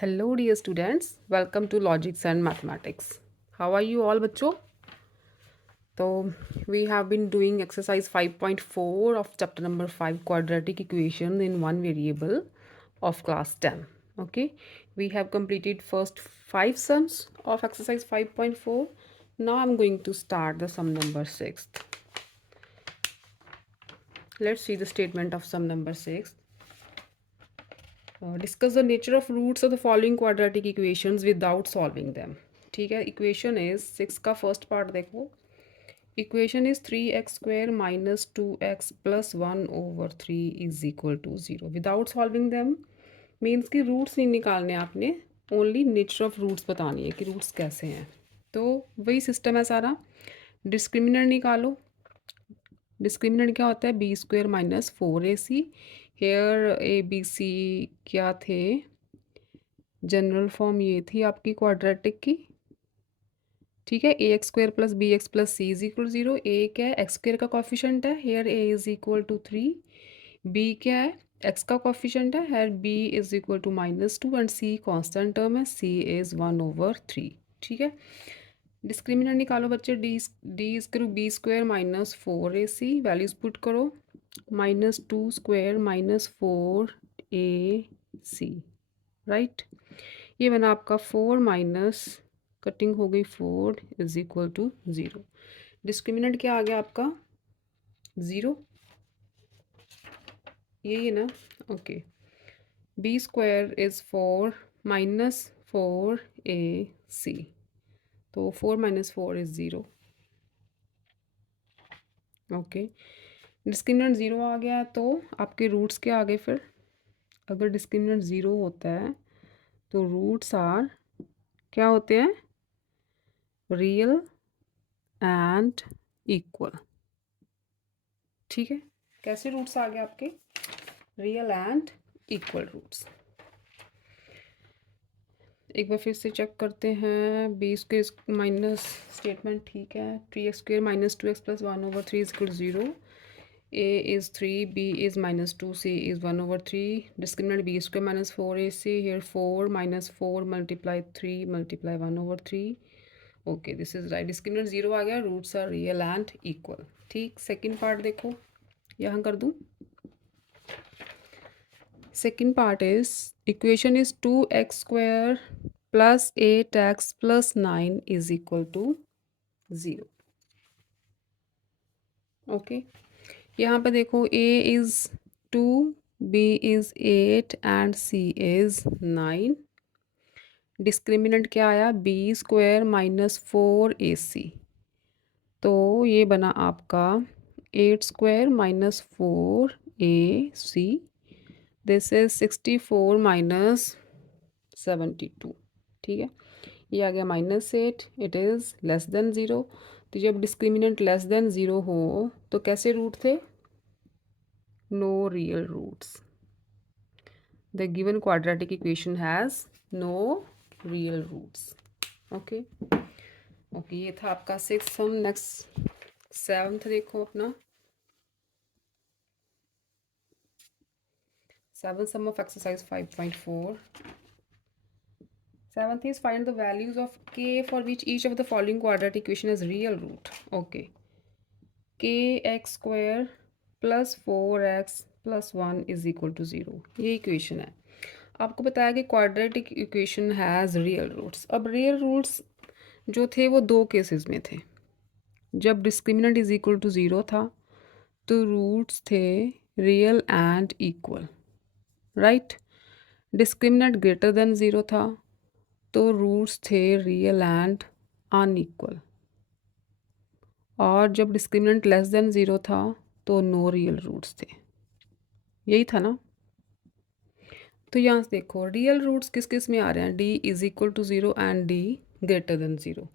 Hello dear students, welcome to Logics and Mathematics. How are you all बच्चों? तो we have been doing exercise 5.4 of chapter number 5 quadratic equation in one variable of class 10. Okay, we have completed first 5 sums of exercise 5.4. Now I'm going to start the sum number 6. Let's see the statement of sum number 6. Discuss the nature of roots of the following quadratic equations without solving them. ठीक है, equation is 6 का first part देखो. Equation is 3x² minus 2x plus 1/3 is equal to 0 without solving them. Means कि roots नहीं निकालने आपने, only nature of roots बतानी है कि रूट्स कैसे हैं. तो वही सिस्टम है सारा. डिस्क्रिमिनेंट निकालो. डिस्क्रिमिनेंट क्या होता है? b² minus 4ac. Hair ABC क्या थे? जनरल फॉर्म ये थी आपकी क्वाड्रेटिक की. ठीक है, ax² plus bx plus c is equal 0. a क्या है? x² का कॉफिशेंट है, here a is equal to 3. b क्या है? x का कॉफिशेंट है, here b is equal to -2 and c constant term है, c इज 1/3. ठीक है, डिस्क्रिमिनेंट निकालो बच्चे. डी करो b² minus 4ac. Values put करो. -2² माइनस 4ac. राइट, ये बना आपका 4 माइनस कटिंग हो गई 4 इज इक्वल टू 0. डिस्क्रिमिनेंट क्या आ गया आपका? 0. यही है ना? Okay. b² is 4 minus 4ac. तो 4 माइनस 4 इज 0. ओके, डिस्क्रिमिनेंट 0 आ गया तो आपके रूट्स क्या आ गए फिर? अगर डिस्क्रिमिनेंट 0 होता है तो रूट्स आर क्या होते हैं? Real and equal. ठीक है, कैसे रूट्स आ गए आपके? Real and equal roots. एक बार फिर से चेक करते हैं. b² माइनस स्टेटमेंट ठीक है. 3x² minus 2x plus 1/3 is equal 0. a is 3, b is -2, c is 1/3. Discriminant b² minus 4ac. Here 4 minus 4 multiply 3 multiply 1/3. Okay, this is right. Discriminant 0 आ गया. Roots are real and equal. ठीक, second part देखो, यहाँ कर दूँ. Second part is equation is 2x² plus 8x plus 9 is equal to 0. Okay, यहाँ पे देखो a is 2, b is 8 and c is 9. Discriminant क्या आया? b² minus 4ac. तो ये बना आपका 8² minus 4ac. This is 64 minus 72. ठीक है, ये आ गया -8. It is less than 0. तो जब डिस्क्रिमिनेंट लेस देन 0 हो तो कैसे रूट थे? No real roots. The given quadratic equation has no real roots. Okay okay, ये था आपका 6th सम. नेक्स्ट 7th देखो अपना. 7th sum of exercise 5.4. 7th is find the values of k for which each of the following quadratic equation has real root. Okay, kx² plus 4x plus 1 is equal to 0. ये equation है. आपको बताया कि quadratic equation has real roots. अब real roots जो थे वो दो केसेस में थे. जब डिस्क्रिमिनेंट इज इक्वल टू 0 था तो रूट्स थे real and equal. Right, discriminant greater than 0 था तो रूट्स थे रियल एंड अनइक्वल. और जब डिस्क्रिमिनेंट लेस देन 0 था तो नो रियल रूट्स थे. यही था ना? तो यहाँ से देखो रियल रूट्स किस किस में आ रहे हैं? D is equal to 0 and D greater than 0.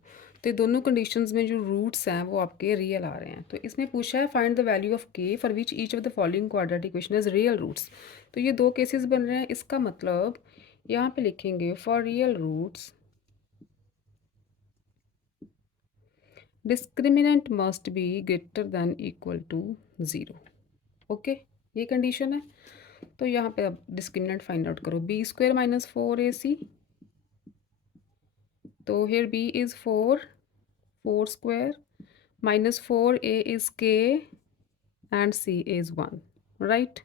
तो ये दोनों कंडीशंस में जो रूट्स हैं वो आपके रियल आ रहे हैं. तो इसमें पूछा है फाइंड द वैल्यू ऑफ के for which each of the following quadratic equation is real roots. तो ये दो केसेस बन रहे हैं. इसका मतलब यहाँ पे लिखेंगे for real roots discriminant must be greater than equal to 0. Okay, ये कंडीशन है. तो यहाँ पे अब डिस्क्रिमिनेंट फाइंड आउट करो, बी स्क्वायर माइनस 4ac, तो here b is 4 square minus 4a is k and c is 1, right.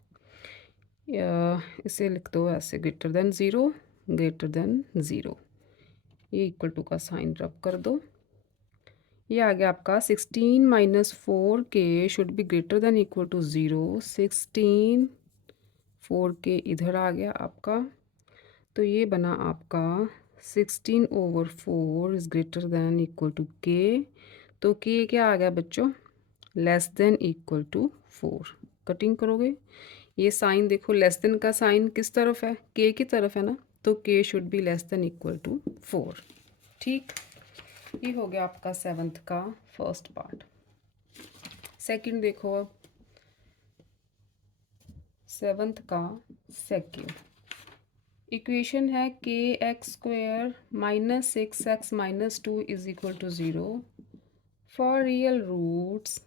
इसे लिख दो ऐसे, greater than zero, greater than zero, ये इक्वल टू का साइन रब कर दो। ये आ गया आपका 16 minus 4k should be greater than equal to zero. 16 4k इधर आ गया आपका, तो ये बना आपका 16/4 is greater than equal to k। तो k क्या आ गया बच्चों, less than equal to 4। Cutting करोगे, ये साइन देखो, लेस देन का साइन किस तरफ है, k की तरफ है ना, तो k should be less than equal to 4। ठीक, ये हो गया आपका 7th का फर्स्ट पार्ट। सेकंड देखो अब, 7th का सेकंड इक्वेशन है K X square minus 6x minus 2 is equal to 0 for real roots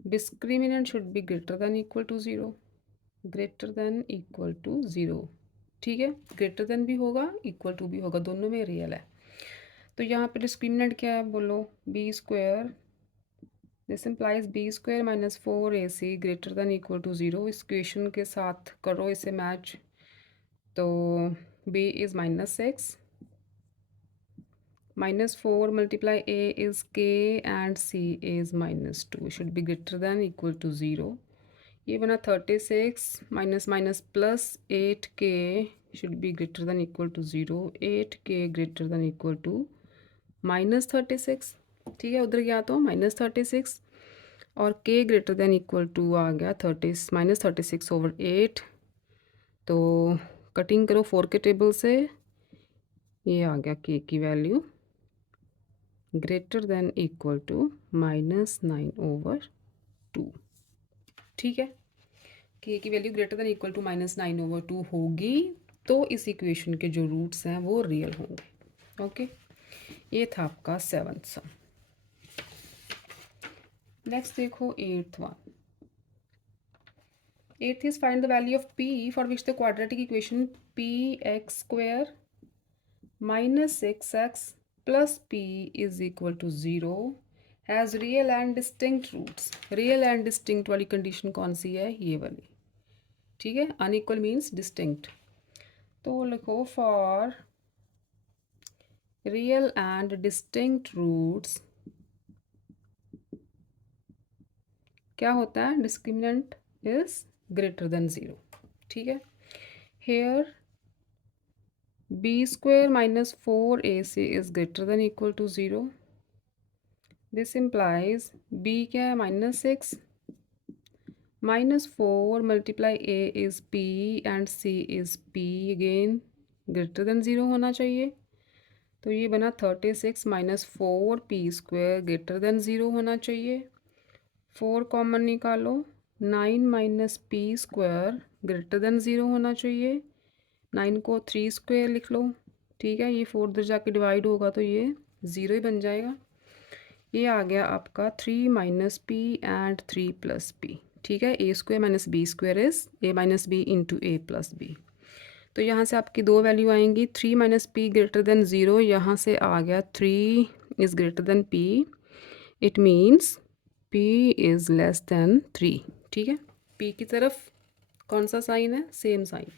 discriminant should be greater than equal to 0, greater than equal to 0। ठीक है, ग्रेटर देन भी होगा, equal to भी होगा, दोनों में रियल है। तो यहाँ पे डिस्क्रिमिनेंट क्या है बोलो, B square, this implies B square minus 4ac greater than equal to 0। इस इक्वेशन के साथ करो इसे मैच, तो b is -6, -4 multiply a is k and c is -2 should be greater than equal to 0। ये बना 36 minus minus plus 8k should be greater than equal to 0। 8k greater than equal to -36। ठीक है, उधर गया तो -36 और k greater than equal to आ गया -36/8। तो कटिंग करो 4 के टेबल से, ये आ गया k की value greater than equal to -9/2। ठीक है, k की value greater than equal to -9/2 होगी, तो इस इक्वेशन के जो रूट्स हैं वो रियल होंगे। ओके, ये था आपका 7th सम। नेक्स्ट देखो 8th one. 8th is find the value of p for which the quadratic equation px square minus 6x plus p is equal to 0 has real and distinct roots. Real and distinct वाली condition कौन सी है, ये वाली। ठीक है, unequal means distinct. तो लिखो for real and distinct roots क्या होता है, डिस्क्रिमिनेंट इज ग्रेटर देन 0। ठीक है, here b square minus 4ac is greater than equal to 0। This implies b क्या है, -6, -4 multiply a is p and c is p again greater than 0 होना चाहिए। तो ये बना 36 minus 4p square greater than 0 होना चाहिए। 4 कॉमन निकालो, 9 minus p square greater than 0 होना चाहिए। 9 को 3 स्क्वायर लिख लो। ठीक है, ये 4 उधर जाके डिवाइड होगा तो ये 0 ही बन जाएगा। ये आ गया आपका 3 minus P and 3 plus P. ठीक है, A square minus B square is A minus B into A plus B. तो यहाँ से आपकी दो वैल्यू आएंगी, 3 माइनस पी ग्रेटर देन 0, यहाँ से आ गया 3 is greater then P, it means p is less than 3। ठीक है, p की तरफ कौन सा साइन है, सेम साइन।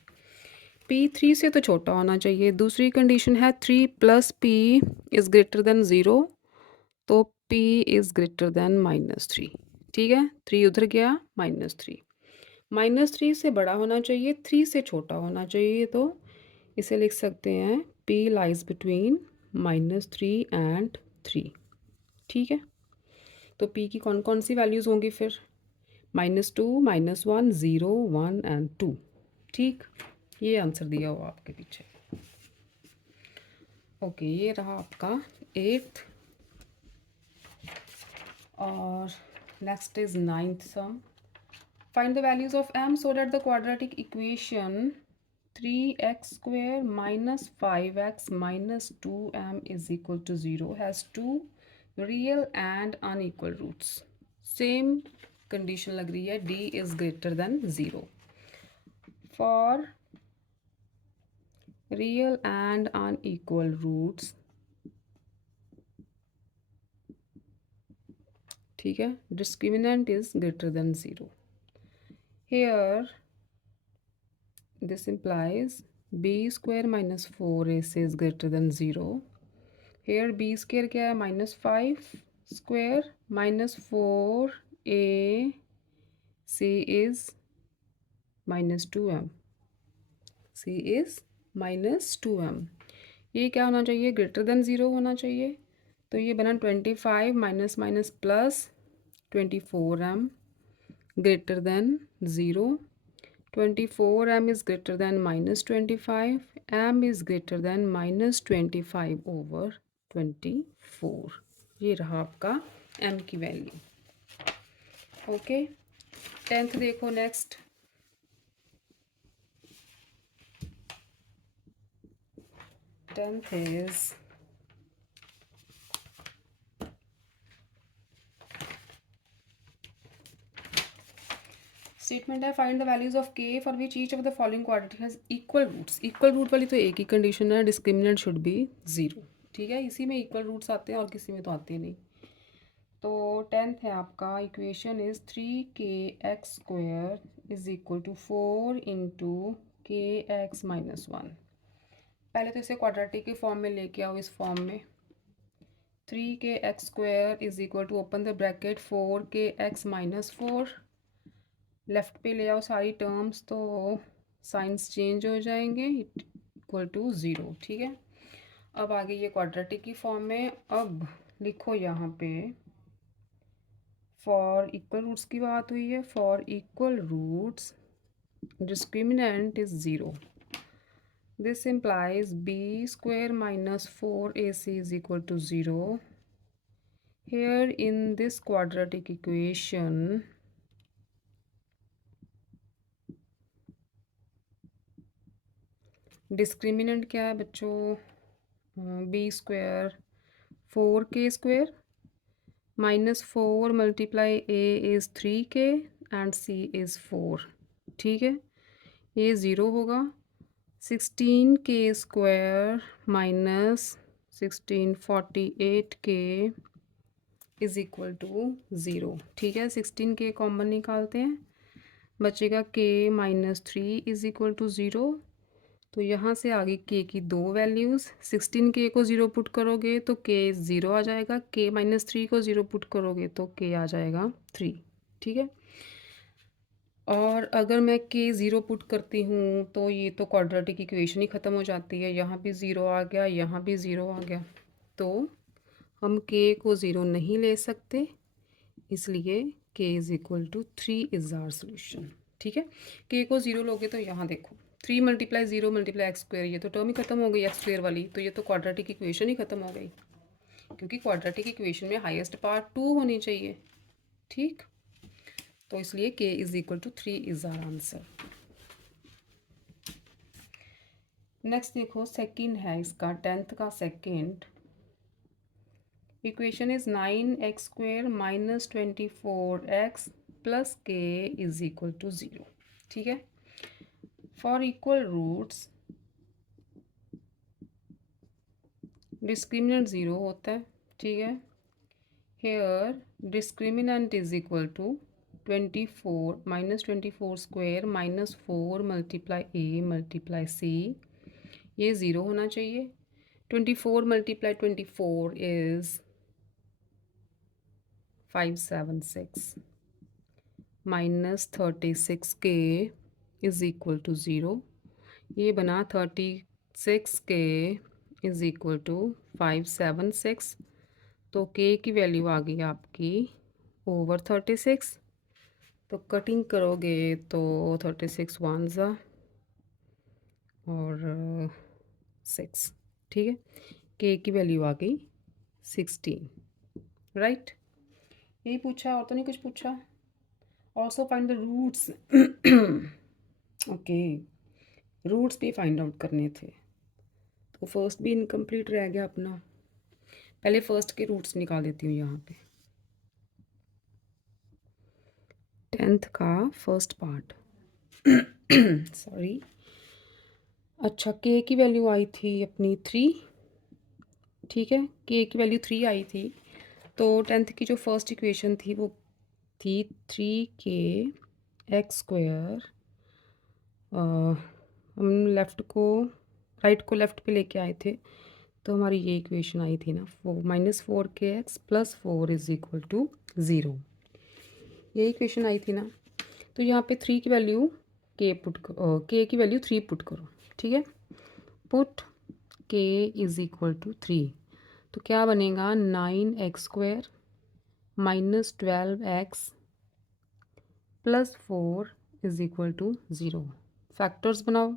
p 3 से तो छोटा होना चाहिए। दूसरी कंडीशन है 3 plus P is greater than 0, तो p इज़ ग्रेटर देन -3। ठीक है, 3 उधर गया, -3। -3 से बड़ा होना चाहिए, 3 से छोटा होना चाहिए, तो इसे लिख सकते हैं p लाइज बिटवीन -3 एंड 3। ठीक है, तो p की कौन कौन सी वैल्यूज़ होंगी फिर, -2, -1, 0, 1 एंड 2। ठीक, ये आंसर दिया हुआ आपके पीछे। ओके, ये रहा आपका 8th। और नेक्स्ट इज 9th सम। Find the values of m so that the quadratic equation 3x square minus 5x minus 2m is equal to 0 has two real and unequal roots. Same condition लग रही है d is greater than 0 for real and unequal roots, ठीक है, discriminant is greater than 0. Here this implies b square minus 4ac is greater than 0. Here b square क्या है, -5 square minus 4ac is -2m. c is -2m. ये क्या होना चाहिए, greater than 0 होना चाहिए. तो ये बना 25 minus minus plus 24m greater than 0. 24m is greater than -25. m is greater than -25 over 24. ये रहा आपका m की वैल्यू. ओके, 10th देखो नेक्स्ट. टेंथ इज स्टेटमेंट है फाइंड द वैल्यूज ऑफ के for which each of the following quadratic has equal roots. Equal root वाली तो एक ही कंडीशन है, डिस्क्रिमिनेंट शुड बी 0. ठीक है, इसी में इक्वल रूट्स आते हैं और किसी में तो आते नहीं. तो 10th है आपका, equation is 3kx² is equal to 4 into kx-1. पहले तो इसे क्वाड्रेटिक के फॉर्म में लेके आओ. इस फॉर्म में 3kx² is equal to open the bracket 4kx-4. Left पे ले आओ सारी टर्म्स तो साइंस चेंज हो जाएंगे, इक्वल टू 0. ठीक है, अब आगे ये क्वाड्रेटिक की फॉर्म में. अब लिखो यहाँ पे फॉर इक्वल रूट्स की बात हुई है. For equal roots discriminant is 0. This implies b² minus 4ac is equal to 0. Here in this quadratic equation discriminant क्या है बच्चों, b² 4k² -4 multiply a is 3k and c is 4. ठीक है, ये 0 होगा. 16k² minus 1648k is equal to 0. ठीक है, 16k common निकालते हैं, बचेगा k -3 इज इक्वल टू 0. तो यहाँ से आगे k की दो वैल्यूज़. 16k को 0 पुट करोगे तो k 0 आ जाएगा. k -3 को 0 पुट करोगे तो k आ जाएगा 3. ठीक है, और अगर मैं k 0 पुट करती हूँ तो ये तो क्वाड्रेटिक इक्वेशन ही ख़त्म हो जाती है. यहाँ भी 0 आ गया, यहाँ भी 0 आ गया, तो हम k को 0 नहीं ले सकते, इसलिए k is equal to 3 is our solution. ठीक है, k को 0 लोगे तो यहाँ देखो 3 मल्टीप्लाई 0 मल्टीप्लाई x², ये तो टर्म ही खत्म हो गई x² वाली. तो ये तो क्वाड्रेटिक इक्वेशन ही खत्म हो गई, क्योंकि क्वाड्रेटिक इक्वेशन में हाईएस्ट पार्ट 2 होनी चाहिए. ठीक, तो इसलिए k is equal to 3 is our answer. Next देखो, सेकंड है इसका, 10th का second. Equation is 9x² minus 24x plus k is equal to 0. ठीक है, फॉर इक्वल रूट्स डिस्क्रिमिनेंट 0 होता है. ठीक है, here discriminant is equal to 24 -24² -4 multiply a multiply c. ये 0 होना चाहिए. 24 multiply 24 is 576 -36k is equal to 0. ये बना 36k इज इक्वल टू 576. तो k की वैल्यू आ गई आपकी ओवर 36. तो कटिंग करोगे तो 36 वन ज़ा और 6. ठीक है, k की वैल्यू आ गई 16. राइट, यही पूछा, और तो नहीं कुछ पूछा. Also find the roots. Okay, roots भी फाइंड आउट करने थे. तो फर्स्ट भी इनकम्प्लीट रह गया अपना. पहले फर्स्ट के रूट्स निकाल देती हूँ यहाँ पे. टेंथ का फर्स्ट पार्ट सॉरी। अच्छा, के की वैल्यू आई थी अपनी 3, ठीक है, के की वैल्यू 3 आई थी। तो टेंथ की जो फर्स्ट इक्वेशन थी वो थी 3k एक्स स्क्वायर। हम लेफ़्ट को राइट को लेफ़्ट पे लेके आए थे, तो हमारी ये इक्वेशन आई थी ना, -4k x + 4 = 0। ये इक्वेशन आई थी ना। तो यहाँ पे 3 की वैल्यू के की वैल्यू 3 पुट करो, ठीक है। पुट k = 3, तो क्या बनेगा 9x² - 12x + 4 = 0। फैक्टर्स बनाओ।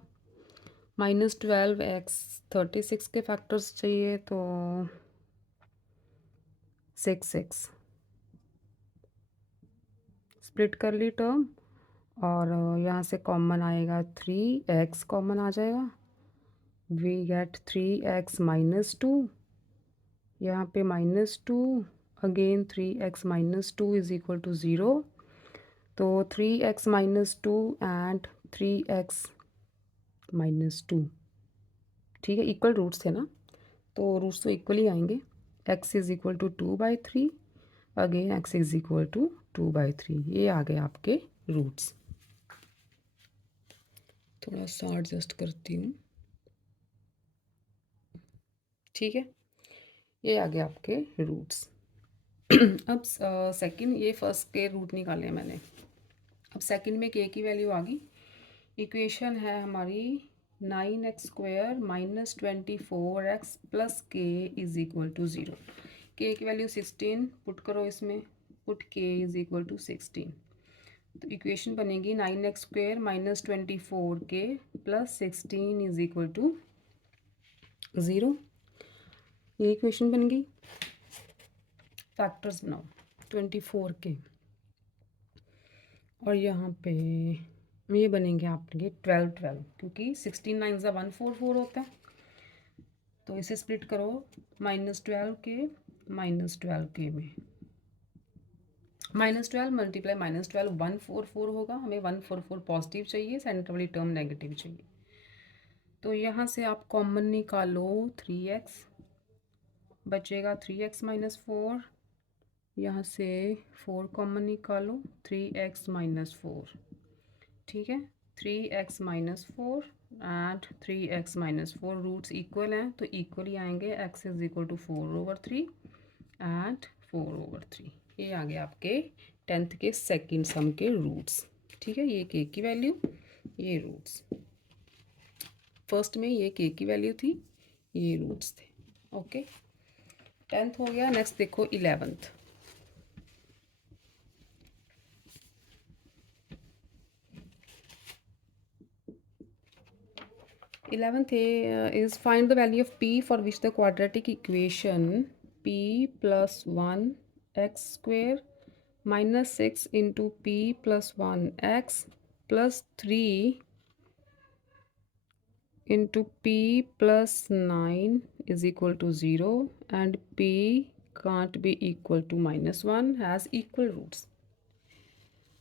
-12x 36 के फैक्टर्स चाहिए, तो 6x स्प्लिट कर ली टर्म, और यहाँ से कॉमन आएगा 3x कॉमन आ जाएगा। वी गेट 3x - 2, यहाँ पे -2, अगेन 3x - 2 = 0। तो 3x - 2 एंड 3x - 2, ठीक है, इक्वल रूट्स थे ना, तो रूट्स तो इक्वल ही आएंगे। x = 2/3, अगेन x = 2/3, ये आ गए आपके रूट्स। थोड़ा सा एडजस्ट करती हूँ, ठीक है, ये आ गए आपके रूट्स। अब सेकंड, ये फर्स्ट के रूट निकाले मैंने। अब सेकंड में के की वैल्यू आ गई। इक्वेशन है हमारी 9x² - 24x + k = 0। के की वैल्यू 16 पुट करो इसमें, पुट k = 16। तो इक्वेशन बनेगी 9x² - 24k + 16 = 0। ये इक्वेशन बन गई। फैक्टर्स बनाओ 24 के, और यहाँ पे ये बनेंगे आपके 12, क्योंकि 16 9 ज़ा 144 होता है। तो इसे स्प्लिट करो, -12 के -12 के में, -12 मल्टीप्लाई -12 144 होगा। हमें 144 पॉजिटिव चाहिए, सेंटर वाली टर्म नेगेटिव चाहिए। तो यहाँ से आप कॉमन निकालो, 3x बचेगा, 3x - 4, यहाँ से 4 कॉमन निकालो, 3x - 4, ठीक है। 3x - 4 and 3x - 4 roots equal हैं, तो इक्वल ही आएंगे। x = 4/3 and 4/3। ये आ गया आपके टेंथ के सेकंड सम के रूट्स, ठीक है। ये के की वैल्यू, ये रूट्स। फर्स्ट में ये के की वैल्यू थी, ये रूट्स थे। ओके, टेंथ हो गया। नेक्स्ट देखो 11th। 11th is find the value of p for which the quadratic equation p + 1x² - 6 × p + 1x + 3 × p + 9 = 0 and p can't be equal to -1 has equal roots।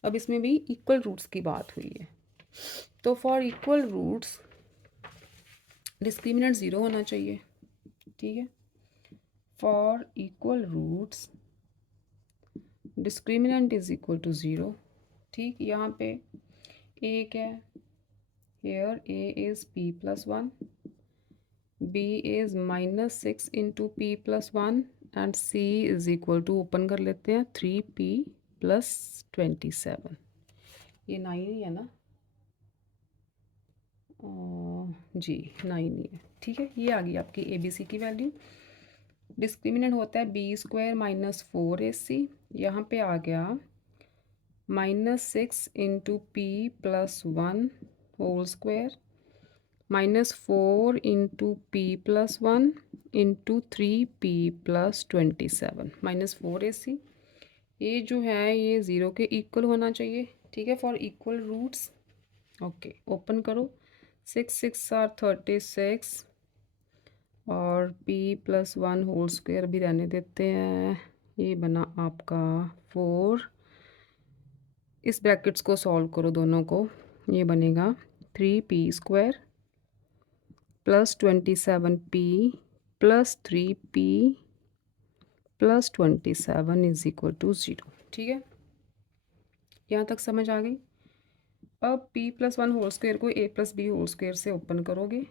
अब इसमें भी equal roots की बात हुई है, तो फॉर इक्वल रूट्स डिस्क्रिमिनेंट 0 होना चाहिए, ठीक है। फॉर इक्वल रूट्स डिस्क्रिमिनेंट = 0, ठीक। यहाँ पे a क्या है, here a is p + 1, b is -6 × p + 1 and c = open कर लेते हैं 3p + 27। ये 9 ही है ना, जी 9 ही है, ठीक है। ये आ गई आपकी ABC की वैल्यू। डिस्क्रिमिनेंट होता है b² - 4ac, यहाँ पे आ गया -6 × p + 1 whole square -4 × p + 1 × 3p + 27 -4ac। ये जो है ये 0 के इक्वल होना चाहिए, ठीक है। For equal roots, okay, open करो, 6 6 आर 36 और p + 1 होल स्क्वायर भी रहने देते हैं। ये बना आपका 4 इस ब्रैकेट्स को सॉल्व करो दोनों को, ये बनेगा 3p² plus 27p plus 3p plus 27 is equal to 0। ठीक है, यहाँ तक समझ आ गई। अब p+1 होल स्क्वायर को a+b होल स्क्वायर से ओपन करोगे,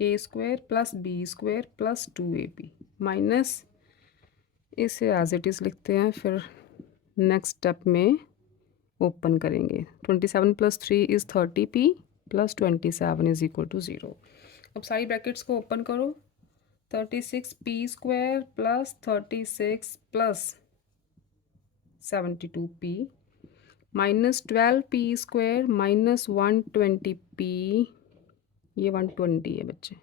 a² plus b² plus 2ab minus, इसे एज इट इज़ लिखते हैं, फिर नेक्स्ट स्टेप में ओपन करेंगे। 27 plus 3 is 30p plus 27 is equal to 0। अब सारी ब्रैकेट्स को ओपन करो, 36p² plus 36 plus 72p minus 12p² minus 120p, ये 120 है बच्चे,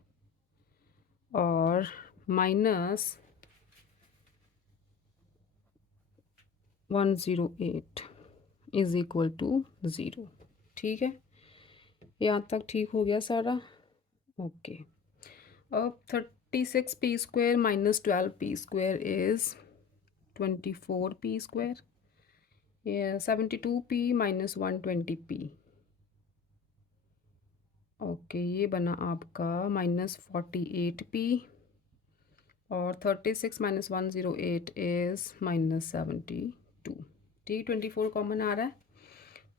और माइनस 108 इज इक्वल टू 0। ठीक है, यहाँ तक ठीक हो गया सारा। ओके, अब 36p² minus 12p² is 24p², 72p minus 120p, okay, ये बना आपका माइनस 48p, और 36 माइनस 108 इज़ माइनस 72। ठीक, 24 कॉमन आ रहा है,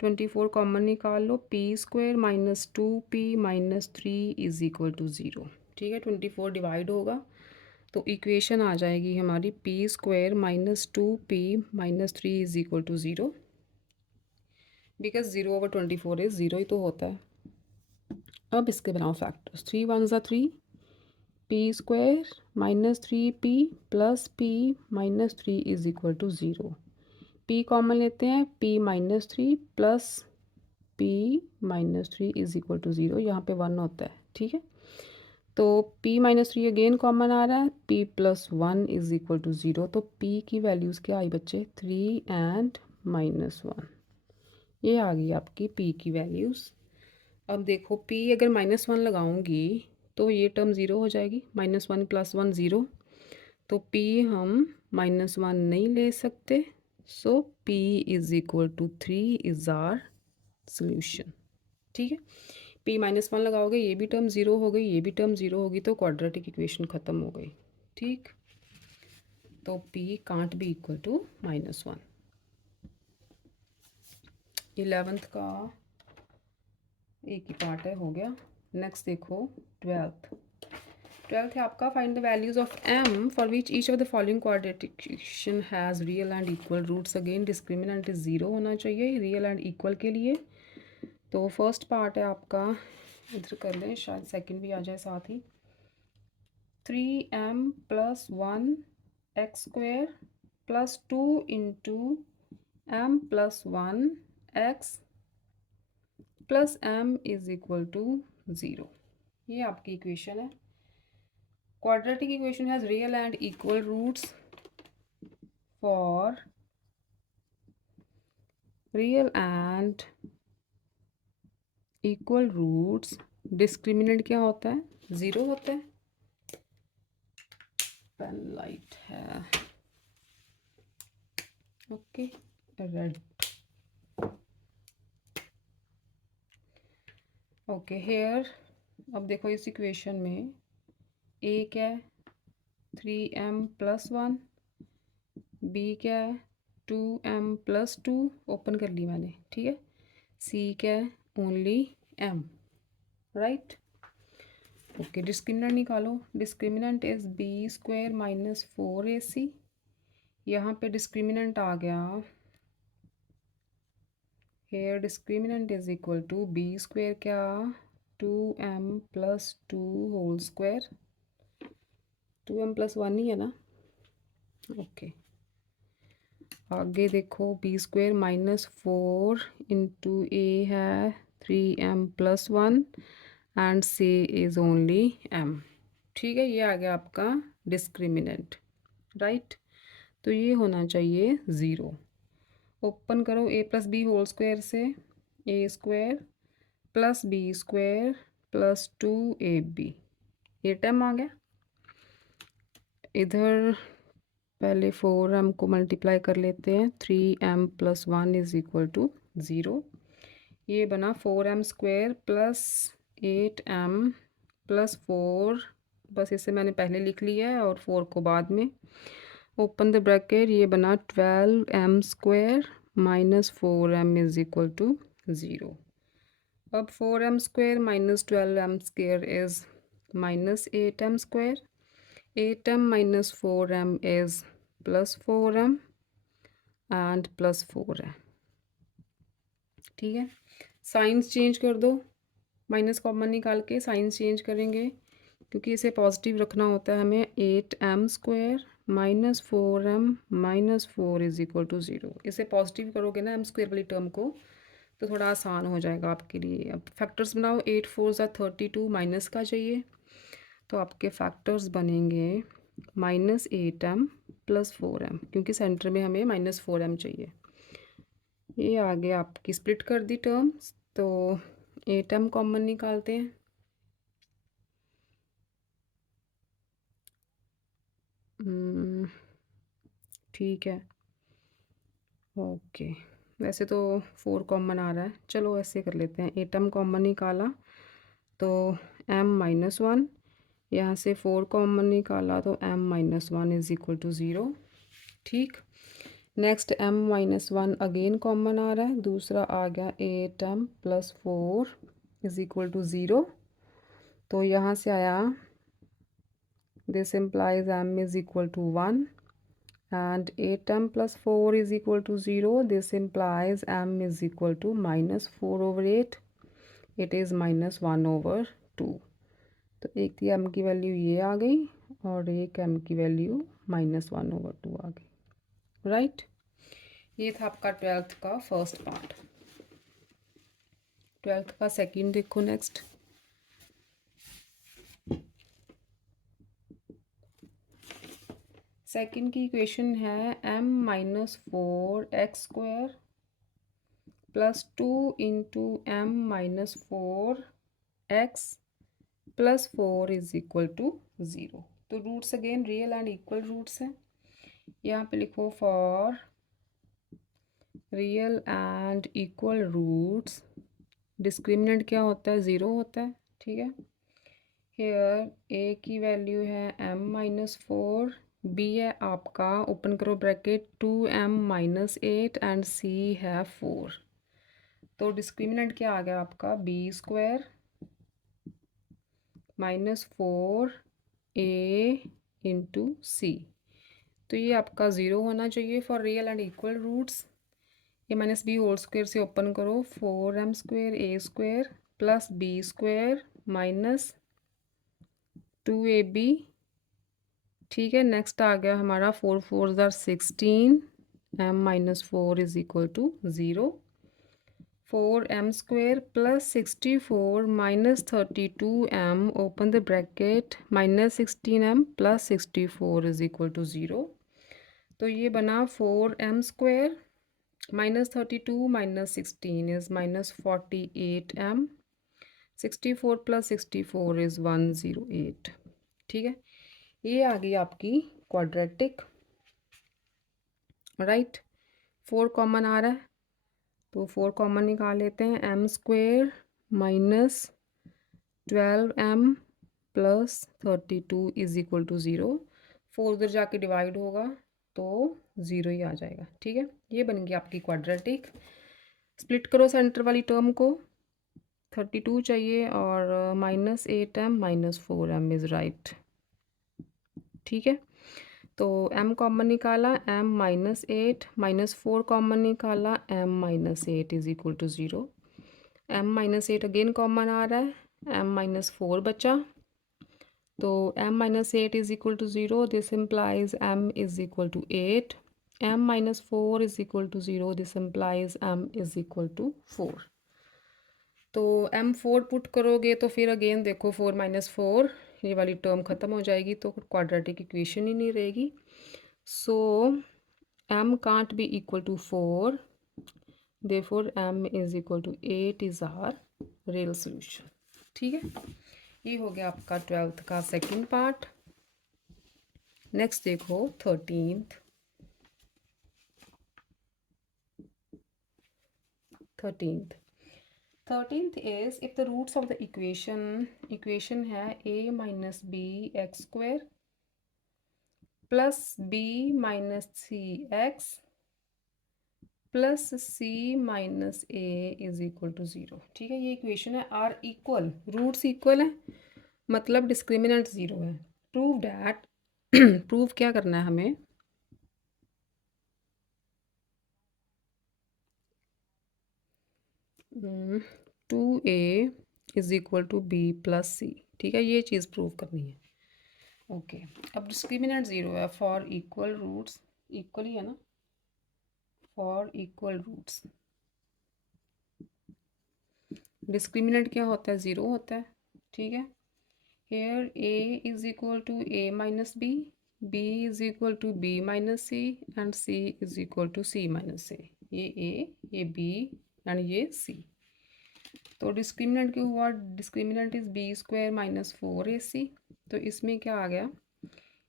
24 कॉमन निकाल लो, p² minus 2p minus 3 is equal to 0। ठीक है, 24 डिवाइड होगा तो इक्वेशन आ जाएगी हमारी p² minus 2p minus 3 is equal to 0, because 0/24 is 0 ही तो होता है। अब इसके बनाओ फैक्टर्स, 3 1 ज़ा 3, p² minus 3p plus p minus 3 is equal to 0। p common लेते हैं, p minus 3 plus p minus 3 is equal to 0, यहाँ पे 1 होता है। ठीक है, तो p माइनस 3 अगेन कॉमन आ रहा है, p plus 1 is equal to 0, तो p की वैल्यूज़ क्या आई बच्चे, 3 एंड माइनस 1, ये आ गई आपकी p की वैल्यूज़। अब देखो p अगर -1 लगाऊंगी तो ये टर्म 0 हो जाएगी, -1 प्लस 1 0, तो p हम -1 नहीं ले सकते, so p is equal to 3 is our solution. ठीक है, p -1 लगाओगे, ये भी टर्म 0 हो गई, ये भी टर्म 0 होगी, तो क्वाड्रेटिक इक्वेशन ख़त्म हो गई। ठीक, तो p can't be equal to -1। 11th का एक ही पार्ट है, हो गया। नेक्स्ट देखो 12th है आपका, find the values of m for which each of the following quadratic equation has real and equal roots. Again discriminant 0 होना चाहिए रियल एंड इक्वल के लिए। तो फर्स्ट पार्ट है आपका, इधर कर लें, शायद सेकंड भी आ जाए साथ ही, 3m plus 1 x² plus 2 into m plus 1 x plus m is equal to 0। ये आपकी इक्वेशन है। Quadratic equation has real and equal roots for real and equal roots, discriminant क्या होता है, 0 होता है। पेन लाइट है, ओके, रेड, ओके हेयर। अब देखो इस इक्वेशन में a क्या है, 3m प्लस 1, b क्या है, 2m प्लस 2, ओपन कर ली मैंने। ठीक है, c क्या है, only m, right. Okay, discriminant निकालो, discriminant is b² minus 4ac, यहाँ पे डिस्क्रिमिनेंट आ गया, here discriminant is equal to b² क्या, 2m plus 2 whole square, 2m plus 1 ही है ना। ओके, आगे देखो b² माइनस 4 इंटू a है 3m plus 1 and c is only m। ठीक है, ये आ गया आपका डिस्क्रिमिनेंट, राइट। तो ये होना चाहिए 0। ओपन करो, a plus B whole square से a² plus b² plus 2ab, ये टर्म आ गया। इधर पहले 4m को मल्टीप्लाई कर लेते हैं, 3m plus 1 is equal to zero. ये बना 4m² प्लस 8m प्लस 4, बस इसे मैंने पहले लिख लिया है और 4 को बाद में। ओपन द ब्रैकेट, ये बना 12m² minus 4m is equal to 0। अब 4m² minus 12m² is minus 8m²। 8m minus 4m is plus 4m and plus 4m। ठीक है, साइंस चेंज कर दो, माइनस कॉमन निकाल के साइंस चेंज करेंगे क्योंकि इसे पॉजिटिव रखना होता है हमें। 8m² minus 4m minus 4 is equal to 0। इसे पॉजिटिव करोगे ना m² वाली टर्म को तो थोड़ा आसान हो जाएगा आपके लिए। अब फैक्टर्स बनाओ, 8 4 ज़ा 32, माइनस का चाहिए तो आपके फैक्टर्स बनेंगे माइनस 8m प्लस 4m, क्योंकि सेंटर में हमें माइनस 4m चाहिए। ये आगे आपकी स्प्लिट कर दी टर्म्स, तो 8m कॉमन निकालते हैं। ठीक है, ओके। वैसे तो 4 कॉमन आ रहा है, चलो ऐसे कर लेते हैं। 8m कॉमन निकाला तो m माइनस 1, यहाँ से 4 कॉमन निकाला तो m minus 1 is equal to 0। ठीक, next m minus 1 again common आ रहा है, दूसरा आ गया 8m plus 4 is equal to 0। तो यहाँ से आया this implies m is equal to 1 and 8m plus 4 is equal to 0. This implies m is equal to minus 4 over 8. It is minus 1 over 2. तो एक थी m की वैल्यू ये आ गई और एक m की वैल्यू माइनस 1 ओवर 2 आ गई। राइट, ये था आपका 12th का फर्स्ट पार्ट। 12th का सेकंड देखो नेक्स्ट। सेकंड की इक्वेशन है m minus 4x² plus 2 into m minus 4x plus 4 is equal to 0। तो roots again real and equal roots हैं। यहाँ पे लिखो for real and equal roots discriminant क्या होता है, 0 होता है। ठीक है, हेयर a की वैल्यू है m माइनस 4, b है आपका, ओपन करो bracket, 2m minus 8 and c है 4। तो डिस्क्रिमिनेंट क्या आ गया आपका, b² माइनस 4a इंटू सी। तो ये आपका 0 होना चाहिए for real and equal roots. ये माइनस बी होल स्क्वायर से ओपन करो, 4m² a² plus b² minus 2ab। ठीक है, नेक्स्ट आ गया हमारा 4 4 ज़ा 16, m minus 4 is equal to 0। 4m² plus 64 minus 32m, open the bracket, minus 16m plus 64 is equal to 0। तो ये बना 4m² minus 32 minus 16 is minus 48m, 64 plus 64 is 108। ठीक है, ये आ गई आपकी क्वाड्रेटिक। राइट, 4 कॉमन आ रहा है तो 4 कॉमन निकाल लेते हैं। m² minus 12m plus 32 is equal to 0। 4 उधर जाके डिवाइड होगा तो 0 ही आ जाएगा। ठीक है, ये बन गई आपकी क्वाड्रेटिक। स्प्लिट करो सेंटर वाली टर्म को, 32 चाहिए और minus 8m minus 4m is right. ठीक है, तो m कॉमन निकाला, m माइनस 8 माइनस 4 कॉमन निकाला, m minus 8 is equal to 0। m minus 8 again common आ रहा है, m माइनस 4 बचा, तो m minus 8 is equal to 0। This implies m is equal to 8। m minus 4 is equal to 0, this implies m is equal to 4। तो m4 put करोगे तो फिर again देखो 4 माइनस 4 ये वाली टर्म ख़त्म हो जाएगी तो क्वाड्रेटिक इक्वेशन ही नहीं रहेगी। So m can't be equal to 4, therefore m is equal to 8 is our real solution. ठीक है, ये हो गया आपका 12th का सेकंड पार्ट। नेक्स्ट देखो 13th। 13th is if the roots of the equation है a minus b x square plus b minus c x plus c minus a is equal to zero. ठीक है, ये equation है। Are equal, roots equal है मतलब discriminant zero है। Prove that prove क्या करना है हमें, two A is equal to B plus C. ठीक है, ये चीज़ प्रूव करनी है। ओके, अब डिस्क्रिमिनेंट ज़ीरो है फॉर इक्वल रूट्स, इक्वल ही है ना, फॉर इक्वल रूट्स। डिस्क्रिमिनेंट क्या होता है, ज़ीरो होता है। ठीक है, here a is equal to a minus b, b is equal to b minus c and c is equal to c minus a। ये a, ये b एंड ये c। तो डिस्क्रिमिनेंट क्यों हुआ, discriminant is B square minus four A C. तो इसमें क्या आ गया,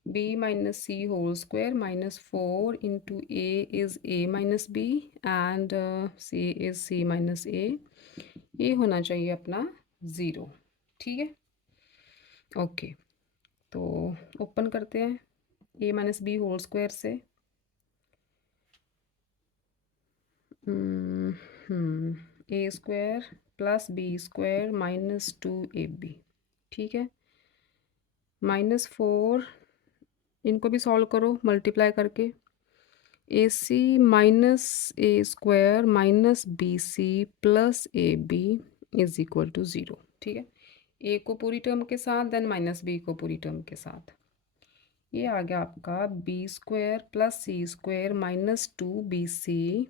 b minus C whole square minus four into A is a minus B and c is c minus a। ये होना चाहिए अपना ज़ीरो। ठीक है, ओके, तो ओपन करते हैं a minus B whole square से, A square plus B square minus two A B. ठीक है, माइनस फोर, इनको भी सॉल्व करो मल्टीप्लाई करके, A C minus A square minus B C plus A B is equal to zero. ठीक है, ए को पूरी टर्म के साथ देन माइनस बी को पूरी टर्म के साथ। ये आ गया आपका B square plus C square minus two B C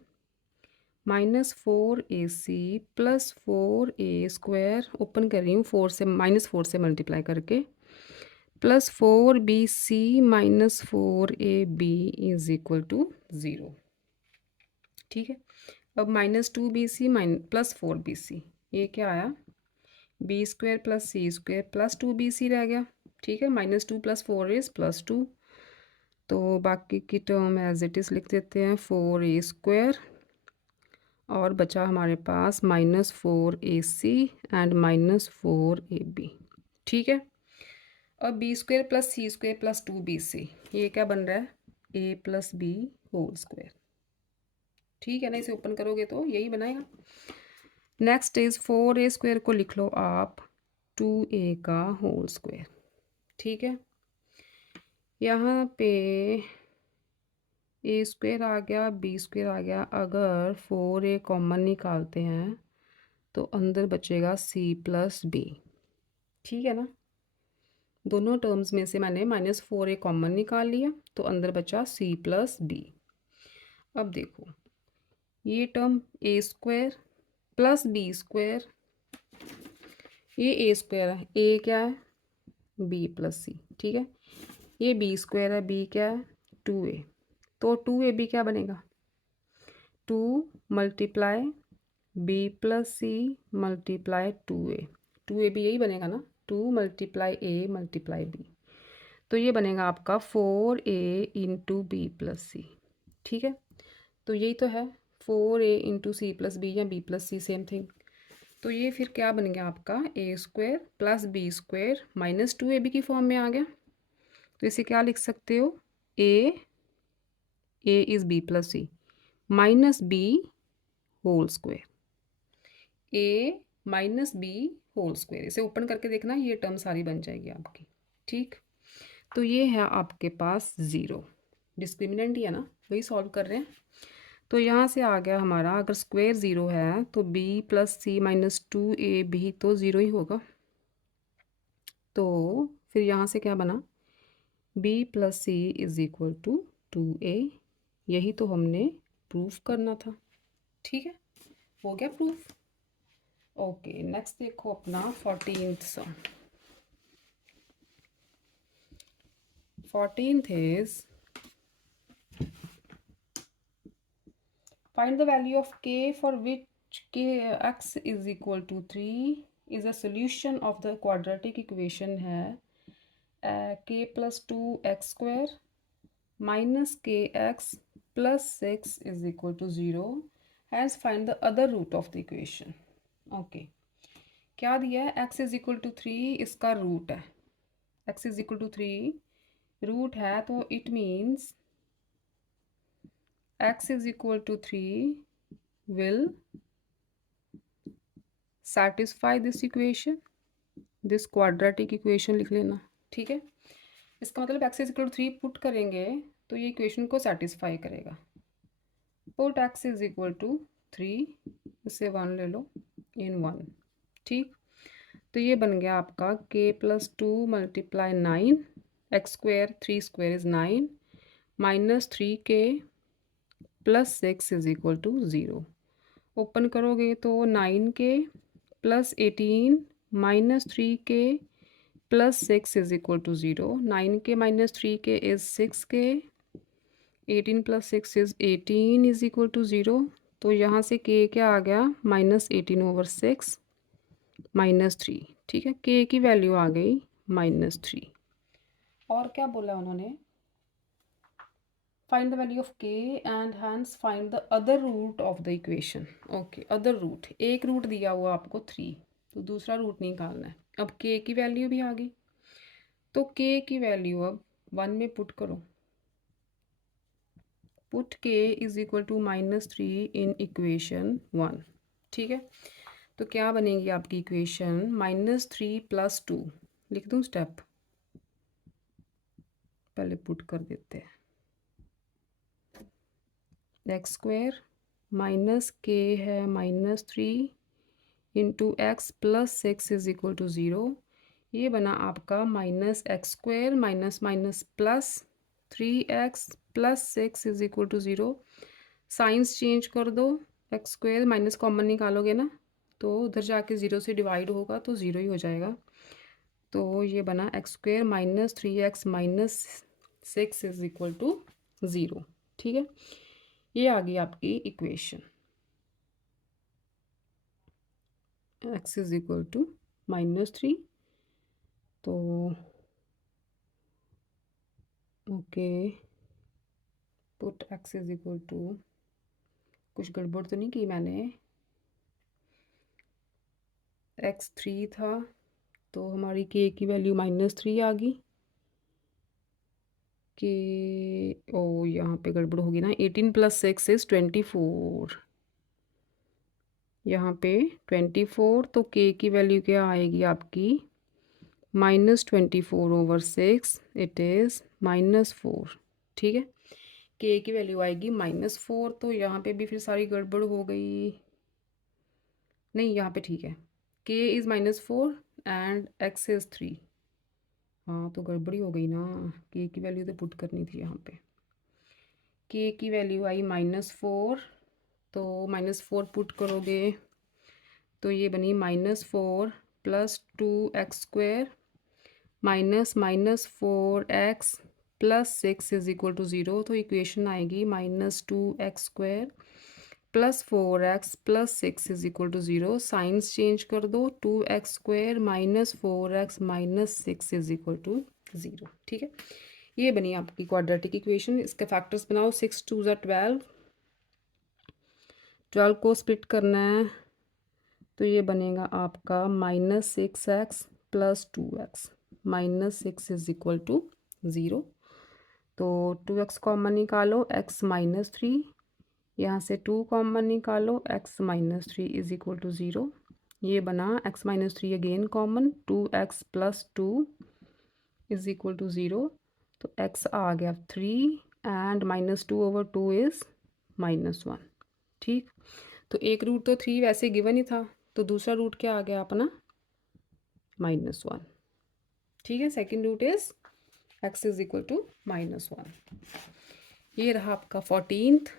minus four A C plus four A square, open कर रही हूँ फोर से, माइनस फोर से मल्टीप्लाई करके, plus four B C minus four A B is equal to zero. ठीक है, अब minus two B C plus four B C, ये क्या आया, B square plus C square plus two B C रह गया। ठीक है, minus two plus four is plus two, तो बाकी की टर्म एज इट इज़ लिख देते हैं, फोर ए स्क्वायर और बचा हमारे पास minus four A C and minus four A B. ठीक है, अब B square plus C square plus two B C, ये क्या बन रहा है, A plus B whole square. ठीक है ना, इसे ओपन करोगे तो यही बनाएगा। Next is four A square को लिख लो आप टू ए का होल स्क्वायर। ठीक है, यहाँ पे ए स्क्वायर आ गया, बी स्क्वायर आ गया, अगर फोर ए कॉमन निकालते हैं तो अंदर बचेगा सी प्लस बी। ठीक है ना, दोनों टर्म्स में से मैंने माइनस फोर ए कॉमन निकाल लिया तो अंदर बचा सी प्लस बी। अब देखो ये टर्म ए स्क्वायर प्लस बी स्क्वायर, ये ए स्क्वायर है, ए क्या है, बी प्लस सी। ठीक है, ये बी स्क्वायर है, बी क्या है, टू ए, तो टू ए बी क्या बनेगा, two multiply B plus C multiply two A B, यही बनेगा ना, two multiply A multiply B, तो ये बनेगा आपका four A into B plus C. ठीक है, तो यही तो है, four A into C plus B या B plus C same thing. तो ये फिर क्या बन गया आपका, A square plus B square minus two A B की फॉर्म में आ गया। तो इसे क्या लिख सकते हो, a is b plus c minus B whole square, a minus B whole square. इसे ओपन करके देखना, ये टर्म सारी बन जाएगी आपकी। ठीक, तो ये है आपके पास ज़ीरो, डिस्क्रिमिनेंट ही है ना, वही सॉल्व कर रहे हैं। तो यहाँ से आ गया हमारा, अगर स्क्वायर ज़ीरो है तो B plus c minus two ए भी तो ज़ीरो ही होगा। तो फिर यहाँ से क्या बना, B plus C is equal to two A, यही तो हमने प्रूफ करना था। ठीक है, हो गया प्रूफ। ओके, नेक्स्ट देखो अपना 14th सम। 14th is find the value of k for which x is equal to 3 is a solution of the quadratic equation है k plus 2x square minus kx plus 6 is equal to 0 has find the other root of the equation. Okay, क्या दिया है, x is equal to 3 इसका root है, x is equal to 3 root है, तो it means x is equal to 3 will satisfy this इक्वेशन, this quadratic equation लिख लेना, ठीक है। इसका मतलब x is equal to 3 put करेंगे तो ये इक्वेशन को सेटिस्फाई करेगा। Put x is equal to 3, इससे 1 ले लो, इन 1, ठीक। तो ये बन गया आपका k plus 2 multiply 9, x square 3 square is 9 minus 3k plus 6 is equal to 0। Open करोगे तो 9k plus 18 minus 3k plus 6 is equal to 0। 9k minus 3k is 6k, 18 plus 6 is 18 is equal to 0। तो यहाँ से k क्या आ गया, minus 18/6 minus 3, ठीक है। k की वैल्यू आ गई -3। और क्या बोला उन्होंने, find the value of k and hence find the other root of the equation. Okay, other root, एक रूट दिया हुआ आपको 3, तो दूसरा रूट निकालना है। अब k की वैल्यू भी आ गई, तो k की वैल्यू अब 1 में पुट करो, put k is equal to -3 in equation 1, ठीक है। तो क्या बनेगी आपकी इक्वेशन, -3 + 2, लिख दूँ स्टेप, पहले पुट कर देते हैं, एक्स स्क्वेयर माइनस के है -3 into x plus 6 is equal to 0। ये बना आपका -x² minus minus plus 3x plus 6 is equal to 0। Signs change कर दो, x² माइनस कॉमन निकालोगे ना, तो उधर जाके 0 से डिवाइड होगा तो 0 ही हो जाएगा। तो ये बना x² minus 3x minus 6 is equal to 0, ठीक है। ये आ गई आपकी equation, x is equal to -3। तो okay, put x is equal to, कुछ गड़बड़ तो नहीं की मैंने, x3 था तो हमारी k की वैल्यू -3 आ गई, कि ओ यहाँ पे गड़बड़ होगी ना, 18 + 6 इज 24, यहाँ पे 24, तो k की वैल्यू क्या आएगी आपकी, -24/6, इट इज़ -4, ठीक है। k की वैल्यू आएगी -4, तो यहाँ पे भी फिर सारी गड़बड़ हो गई, नहीं यहाँ पे ठीक है, k is -4 and x is 3, हाँ तो गड़बड़ी हो गई ना, k की वैल्यू तो पुट करनी थी यहाँ पे। k की वैल्यू आई -4, तो -4 पुट करोगे तो ये बनी -4 + 2x² minus -4x plus 6 is equal to 0। तो इक्वेशन आएगी -2x² plus 4x plus 6 is equal to 0। Signs change कर दो, 2x² minus 4x minus 6 is equal to 0, ठीक है। ये बनी आपकी क्वाड्रेटिक इक्वेशन। इसके फैक्टर्स बनाओ, 6 2 ज़ा 12, 12 को स्प्लिट करना है तो ये बनेगा आपका -6x plus 2x minus 6 is equal to 0। तो 2x कॉमन निकालो, x -3, यहाँ से 2 कॉमन निकालो, x -3 इज इक्वल टू 0। ये बना x -3 again common, 2x plus 2 is equal to 0। तो x आ गया 3 एंड -2/2 इज़ -1, ठीक। तो एक रूट तो 3 वैसे गिवन ही था, तो दूसरा रूट क्या आ गया अपना, -1, ठीक है। Second root is x is equal to -1। ये रहा आपका 14th।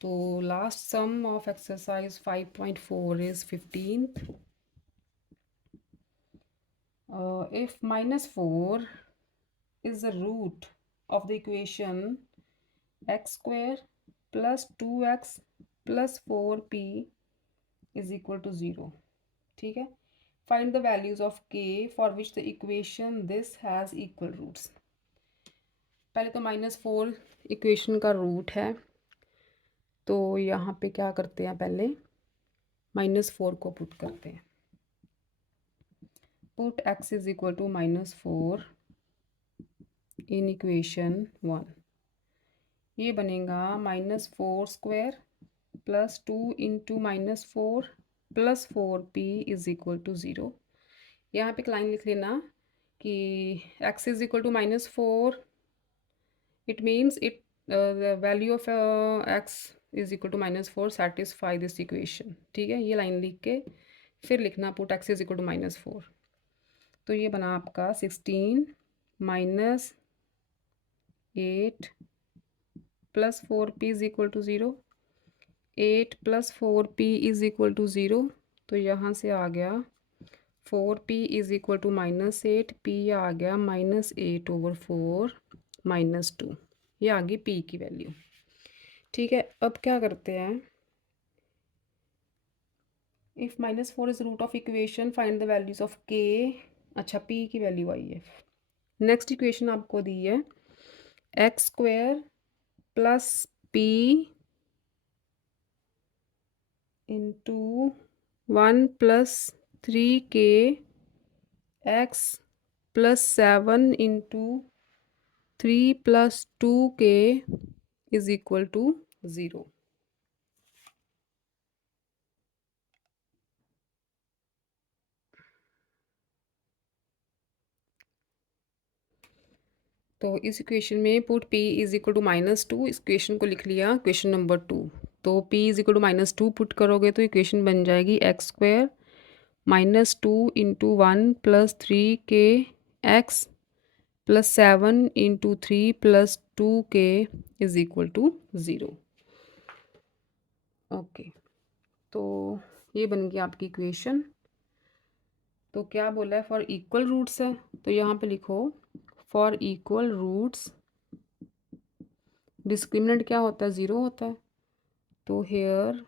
तो last sum of exercise 5.4 is 15th। If -4 is the root of the equation x² plus 2x plus 4p is equal to 0, ठीक है। Find the values of k for which the equation this has equal roots। पहले तो -4 equation का root है, तो यहाँ पे क्या करते हैं, पहले -4 को पुट करते हैं। Put x is equal to -4 in equation 1। ये बनेगा -4² plus 2 into -4 plus 4p is equal to 0। यहाँ पे एक लाइन लिख लेना कि x is equal to -4, it means it the value of x is equal to -4 satisfy this equation। ठीक है, ये लाइन लिख के फिर लिखना put x is equal to -4। तो ये बना आपका 16 minus 8 plus 4p is equal to 0। 8 plus 4p is equal to 0। तो यहाँ से आ गया 4p is equal to -8, p आ गया -8/4 -2। ये आ गई p की वैल्यू। ठीक है, अब क्या करते हैं, if -4 is root of equation find the values of k। अच्छा, p की वैल्यू आई है। नेक्स्ट इक्वेशन आपको दी है x² plus p into 1 plus 3k x plus 7 into 3 plus 2k is equal to 0। तो इस इक्वेशन में put p is equal to -2, इस इक्वेशन को लिख लिया क्वेश्चन नंबर 2। तो p is equal to -2 put करोगे तो इक्वेशन बन जाएगी x² -2 into 1 plus 3k x plus 7 into 3 plus 2k is equal to 0। Okay, तो ये बन गया आपकी इक्वेशन। तो क्या बोला है, फॉर इक्वल रूट्स है, तो यहाँ पे लिखो फॉर इक्वल रूट्स डिस्क्रिमिनेंट क्या होता है, 0 होता है। तो हेयर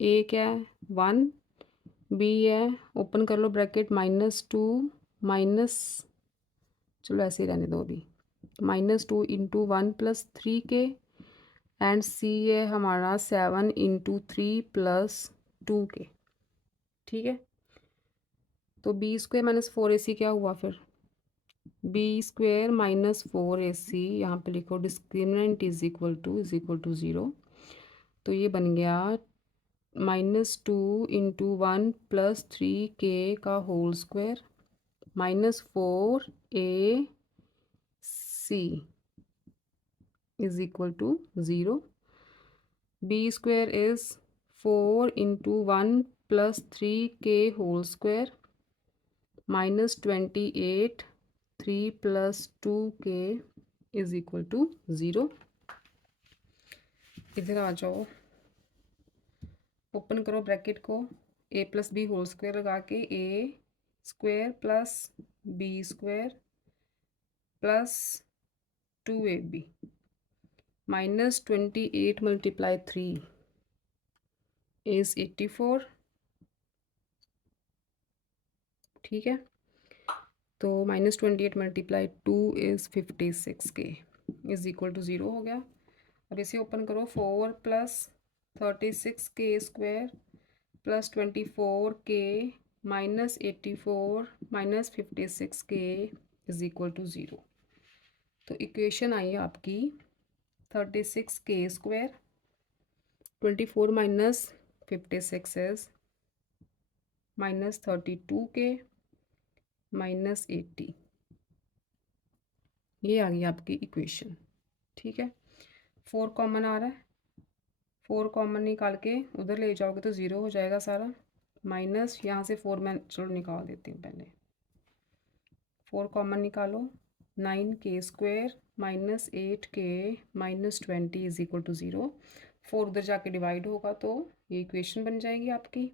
a क्या है, 1, b है, ओपन कर लो ब्रैकेट -2 माइनस, चलो ऐसे ही रहने दो अभी, -2 into 1 plus 3k and c है हमारा 7 इंटू 3 प्लस 2k। ठीक है, तो b² -4ac क्या हुआ फिर, b² -4ac, यहाँ पे लिखो डिस्क्रिमिनेंट इज इक्वल टू 0। तो ये बन गया -2 इंटू 1 प्लस 3k का whole square -4ac is equal to 0। b² is 4 into 1 plus 3k whole square -28 3 plus 2k is equal to 0। इधर आ जाओ, ओपन करो ब्रैकेट को, a plus B whole square लगा के a² plus b² plus 2ab -28 multiply 3 is 84। ठीक है, तो -28 multiply 2 is 56k is equal to 0 हो गया। अब इसे ओपन करो, 4 plus 36k² plus 24k -84 -56k is equal to 0। तो इक्वेशन आई है आपकी 36k², 24 माइनस 56 इज -32k -80। ये आ गई आपकी इक्वेशन। ठीक है, 4 कॉमन आ रहा है, 4 कॉमन निकाल के उधर ले जाओगे तो 0 हो जाएगा सारा, माइनस यहाँ से 4 मैं चलो निकाल देती हूँ पहले। 4 कॉमन निकालो, 9k² -8k -20 is equal to 0। 4 उधर जाके डिवाइड होगा तो ये इक्वेशन बन जाएगी आपकी।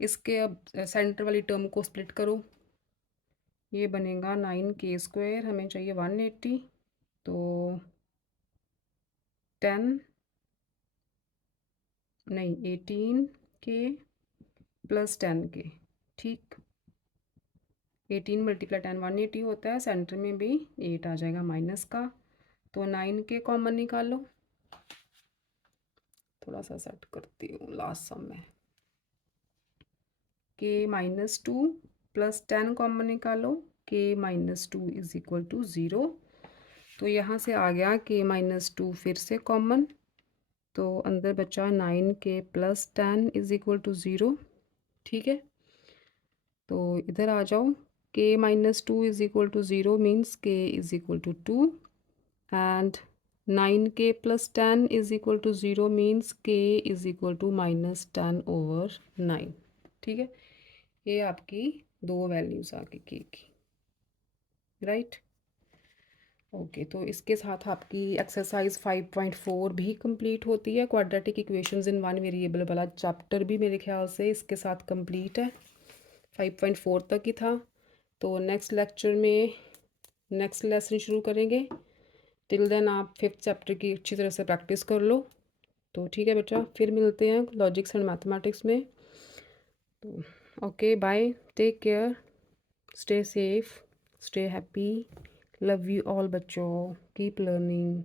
इसके अब सेंटर वाली टर्म को स्प्लिट करो, ये बनेगा 9k², हमें चाहिए 180, तो 10 नहीं 18k प्लस 10k। ठीक, 18 मल्टीप्लाई 10 180 होता है, सेंटर में भी 8 आ जाएगा माइनस का। तो 9k कॉमन निकालो, थोड़ा सा सेट करती हूँ लास्ट सम में। के माइनस टू प्लस 10 कॉमन निकालो, k minus two is equal to 0। तो यहाँ से आ गया के माइनस टू फिर से कॉमन, तो अंदर बचा 9k plus 10 is equal to 0। ठीक है, तो इधर आ जाओ, K minus two is equal to 0 means K is equal to 2 and 9k plus 10 is equal to 0 means K is equal to minus 10 over 9। ठीक है, ये आपकी दो वैल्यूज़ आ गई के की, राइट। ओके, तो इसके साथ आपकी एक्सरसाइज 5.4 भी कंप्लीट होती है। Quadratic equations in one variable वाला चैप्टर भी मेरे ख्याल से इसके साथ कंप्लीट है, 5.4 तक ही था। तो नेक्स्ट लेक्चर में नेक्स्ट लेसन शुरू करेंगे। टिल देन आप 5th चैप्टर की अच्छी तरह से प्रैक्टिस कर लो। तो ठीक है बेटा, फिर मिलते हैं लॉजिक्स एंड मैथमेटिक्स में। तो okay, bye, take care, stay safe, stay happy, love you all बच्चों, कीप लर्निंग।